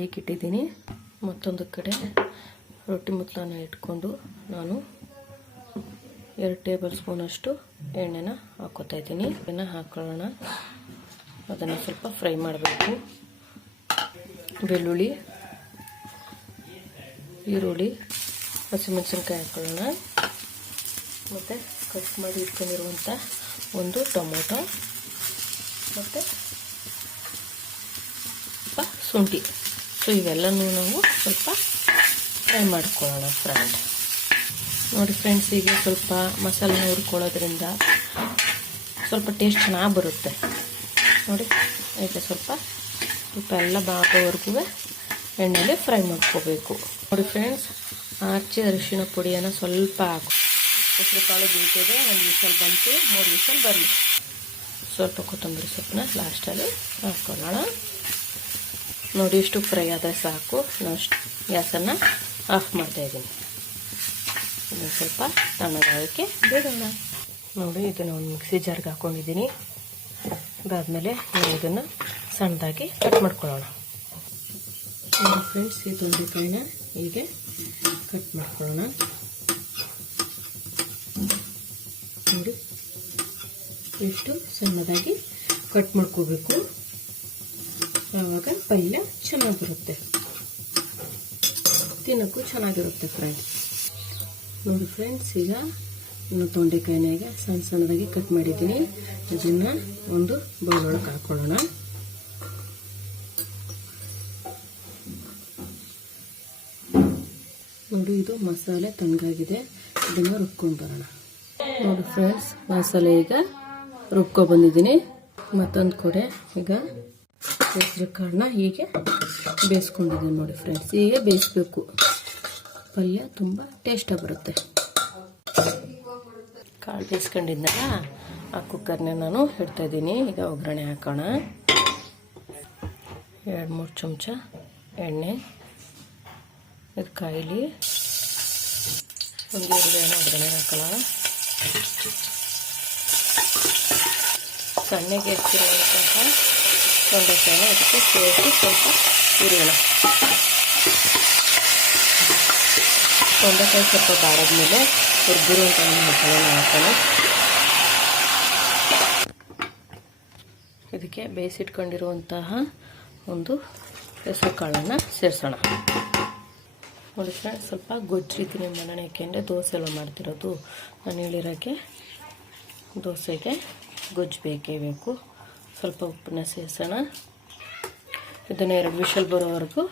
ಇಟ್ಟಿದ್ದೀನಿ. ಮತ್ತೊಂದು ಕಡೆ ರೊಟ್ಟಿ ಮುತ್ತಲನ್ನು ಇಟ್ಕೊಂಡು ನಾನು 2 ಟೇಬಲ್ ಸ್ಪೂನಷ್ಟು ಎಣ್ಣೆನ ಹಾಕ್ಕೋತಾ ಇದ್ದೀನಿ. ಎಣ್ಣೆ ಹಾಕೊಳ್ಳೋಣ. ಅದನ್ನು ಸ್ವಲ್ಪ ಫ್ರೈ ಮಾಡಬೇಕು. ಬೆಳ್ಳುಳ್ಳಿ, ಈರುಳ್ಳಿ, ಹಸಿಮೆಣಸಿನ್ಕಾಯಿ ಹಾಕೊಳ್ಳೋಣ. ಮತ್ತು ಕಟ್ ಮಾಡಿ ಇಟ್ಕೊಂಡಿರುವಂಥ ಒಂದು ಟೊಮೊಟೊ ಮತ್ತು ಸ್ವಲ್ಪ ಶುಂಠಿ. ಸೊ ಇವೆಲ್ಲನೂ ನಾವು ಸ್ವಲ್ಪ ಫ್ರೈ ಮಾಡ್ಕೊಳ್ಳೋಣ ಫ್ರೆಂಡ್. ನೋಡಿ ಫ್ರೆಂಡ್ಸ್, ಈಗ ಸ್ವಲ್ಪ ಮಸಾಲೆನ ಹುರ್ಕೊಳ್ಳೋದ್ರಿಂದ ಸ್ವಲ್ಪ ಟೇಸ್ಟ್ ಚೆನ್ನಾಗಿ ಬರುತ್ತೆ. ನೋಡಿ ಈಗ ಸ್ವಲ್ಪ ಎಲ್ಲ ಬಾಗೋವರೆಗೂ ಎಣ್ಣೆಲೆ ಫ್ರೈ ಮಾಡ್ಕೋಬೇಕು. ನೋಡಿ ಫ್ರೆಂಡ್ಸ್, ಆಚೆ ಅರಿಶಿಣ ಪುಡಿಯನ್ನು ಸ್ವಲ್ಪ ಹಾಕು. ಹೆಸರು ಕಾಳು ಬೇಯ್ತದೆ. 1 ವಿಷಲ್ ಬಂತು, 3 ವಿಷಲ್ ಬರಲಿ. ಸ್ವಲ್ಪ ಕೊತ್ತಂಬರಿ ಸೊಪ್ಪನ್ನ ಲಾಸ್ಟಲ್ಲಿ ಹಾಕೊಳ್ಳೋಣ. ನೋಡಿ ಇಷ್ಟು ಫ್ರೈ ಆದರೆ ಸಾಕು. ನಾವು ಗ್ಯಾಸನ್ನು ಆಫ್ ಮಾಡ್ತಾಯಿದ್ದೀನಿ. ಇದನ್ನು ಸ್ವಲ್ಪ ತಣ್ಣಗಾಗೋಕ್ಕೆ ಬಿಡೋಣ. ನೋಡಿ ಇದನ್ನು ಒಂದು ಮಿಕ್ಸಿ ಜಾರ್ಗೆ ಹಾಕ್ಕೊಂಡಿದ್ದೀನಿ. ಅದಾದಮೇಲೆ ನಾವು ಇದನ್ನು ಸಣ್ಣದಾಗಿ ಕಟ್ ಮಾಡ್ಕೊಳ್ಳೋಣ. ನೋಡಿ ಫ್ರೆಂಡ್ಸ್, ಈ ತೊಂಡೆಕಾಯಿನ ಹೀಗೆ ಕಟ್ ಮಾಡ್ಕೊಳ್ಳೋಣ. ನೋಡಿ ಇಷ್ಟು ಸಣ್ಣದಾಗಿ ಕಟ್ ಮಾಡ್ಕೋಬೇಕು. ಆವಾಗ ಪಲ್ಯ ಚೆನ್ನಾಗಿ ಬರುತ್ತೆ, ತಿನ್ನೋಕ್ಕೂ ಚೆನ್ನಾಗಿರುತ್ತೆ ಫ್ರೆಂಡ್ಸ್. ನೋಡಿ ಫ್ರೆಂಡ್ಸ್, ಈಗ ನಾನು ತೊಂಡೆಕಾಯಿನಾಗ ಸಣ್ಣ ಸಣ್ಣದಾಗಿ ಕಟ್ ಮಾಡಿದ್ದೀನಿ. ಇದನ್ನು ಒಂದು ಬೌಲ್ ಒಳಗೆ ಹಾಕೊಳ್ಳೋಣ. ನೋಡಿ ಇದು ಮಸಾಲೆ ತಣ್ಣಗಾಗಿದೆ. ಇದನ್ನು ರುಬ್ಕೊಂಡು ಬರೋಣ. ನೋಡಿ ಫ್ರೆಂಡ್ಸ್, ಮಸಾಲೆ ಈಗ ರುಬ್ಕೊ ಬಂದಿದ್ದೀನಿ. ಮತ್ತೊಂದು ಕಡೆ ಈಗ ಹೆಸರು ಕಾಳನ್ನ ಹೀಗೆ ಬೇಯಿಸ್ಕೊಂಡಿದ್ದೀನಿ. ನೋಡಿ ಫ್ರೆಂಡ್ಸ್, ಹೀಗೆ ಬೇಯಿಸ್ಬೇಕು. ಪಲ್ಯ ತುಂಬ ಟೇಸ್ಟಾಗಿ ಬರುತ್ತೆ. ಕಾಳು ಬೇಯಿಸ್ಕೊಂಡಿದ್ನಲ್ಲ, ಆ ಕುಕ್ಕರ್ನ ನಾನು ಇಡ್ತಾಯಿದ್ದೀನಿ. ಈಗ ಒಗ್ಗರಣೆ ಹಾಕೋಣ. 2-3 ಚಮಚ ಎಣ್ಣೆ ಇದು ಕಾಯಿಲಿ. ಒಂದು 2 ಎಣ್ಣೆ ಒಗ್ಗರಣೆ ಹಾಕೋಣ. ಸಣ್ಣಗೆ ಹೆಚ್ಚಿರುವಂತಹ ತೊಂಡೆಕಾಯಿನ ಅದಕ್ಕೆ ಸೇರಿಸಿ ಸ್ವಲ್ಪ ಹುರಿಯೋಣ. ತೊಂಡೆಕಾಯಿ ಸ್ವಲ್ಪ ಬಾಡಿದ್ಮೇಲೆ ಹುರಿದಿರುವಂಥ ಮಸಾಲೆನ ಹಾಕೋಣ. ಇದಕ್ಕೆ ಬೇಯಿಸಿಟ್ಕೊಂಡಿರುವಂತಹ ಒಂದು ಹೆಸರು ಕಾಳನ್ನು ಸೇರಿಸೋಣ. ನೋಡಿ ಫ್ರೆಂಡ್ಸ್, ಸ್ವಲ್ಪ ಗೊಜ್ಜು ರೀತಿನೇ ಮಾಡೋಣ. ಯಾಕೆಂದರೆ ದೋಸೆ ಎಲ್ಲ ಮಾಡ್ತಿರೋದು. ನಾನು ಹೇಳಿರೋಕ್ಕೆ ದೋಸೆಗೆ ಗೊಜ್ಜು ಬೇಕೇ ಬೇಕು. ಸ್ವಲ್ಪ ಉಪ್ಪನ್ನ ಸೇರಿಸೋಣ. ಇದನ್ನು 2 ವಿಷಲ್ ಬರೋವರೆಗೂ